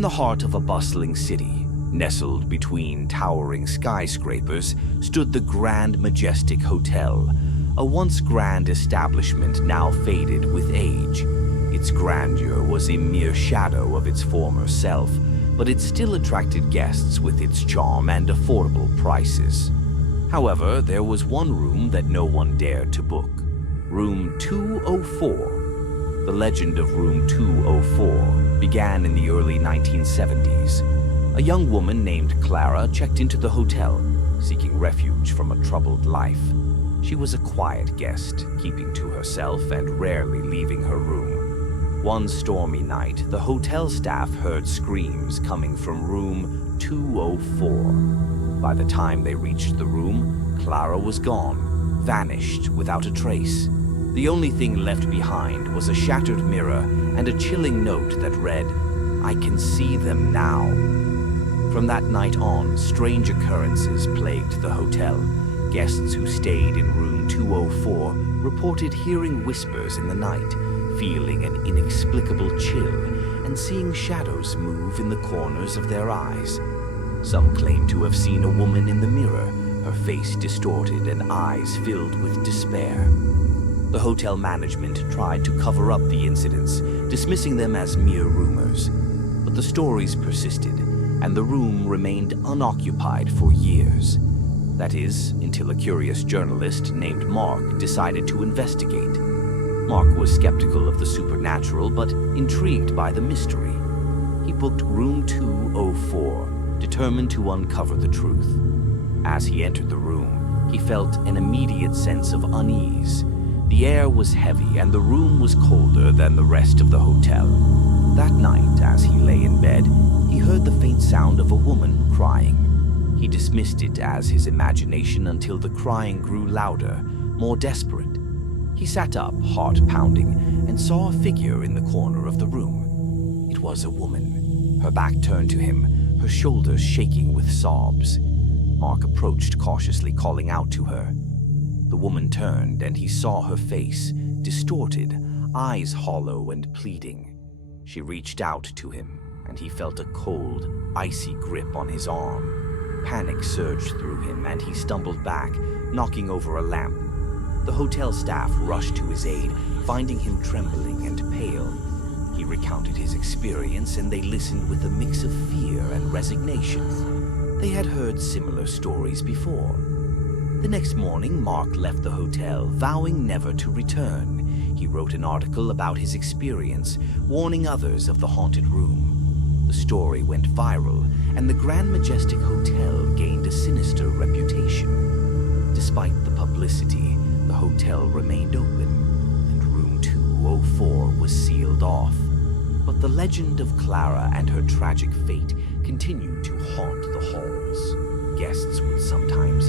In the heart of a bustling city, nestled between towering skyscrapers, stood the Grand Majestic Hotel, a once grand establishment now faded with age. Its grandeur was a mere shadow of its former self, but it still attracted guests with its charm and affordable prices. However, there was one room that no one dared to book. Room 204. The legend of Room 204 began in the early 1970s. A young woman named Clara checked into the hotel, seeking refuge from a troubled life. She was a quiet guest, keeping to herself and rarely leaving her room. One stormy night, the hotel staff heard screams coming from Room 204. By the time they reached the room, Clara was gone, vanished without a trace. The only thing left behind was a shattered mirror and a chilling note that read, "I can see them now." From that night on, strange occurrences plagued the hotel. Guests who stayed in Room 204 reported hearing whispers in the night, feeling an inexplicable chill, and seeing shadows move in the corners of their eyes. Some claim to have seen a woman in the mirror, her face distorted and eyes filled with despair. The hotel management tried to cover up the incidents, dismissing them as mere rumors. But the stories persisted, and the room remained unoccupied for years. That is, until a curious journalist named Mark decided to investigate. Mark was skeptical of the supernatural, but intrigued by the mystery. He booked Room 204, determined to uncover the truth. As he entered the room, he felt an immediate sense of unease. The air was heavy and the room was colder than the rest of the hotel. That night, as he lay in bed, he heard the faint sound of a woman crying. He dismissed it as his imagination until the crying grew louder, more desperate. He sat up, heart pounding, and saw a figure in the corner of the room. It was a woman, her back turned to him, her shoulders shaking with sobs. Mark approached cautiously, calling out to her. The woman turned, and he saw her face, distorted, eyes hollow and pleading. She reached out to him, and he felt a cold, icy grip on his arm. Panic surged through him, and he stumbled back, knocking over a lamp. The hotel staff rushed to his aid, finding him trembling and pale. He recounted his experience, and they listened with a mix of fear and resignation. They had heard similar stories before. The next morning, Mark left the hotel, vowing never to return. He wrote an article about his experience, warning others of the haunted room. The story went viral, and the Grand Majestic Hotel gained a sinister reputation. Despite the publicity, the hotel remained open, and Room 204 was sealed off. But the legend of Clara and her tragic fate continued to haunt the halls. Guests would sometimes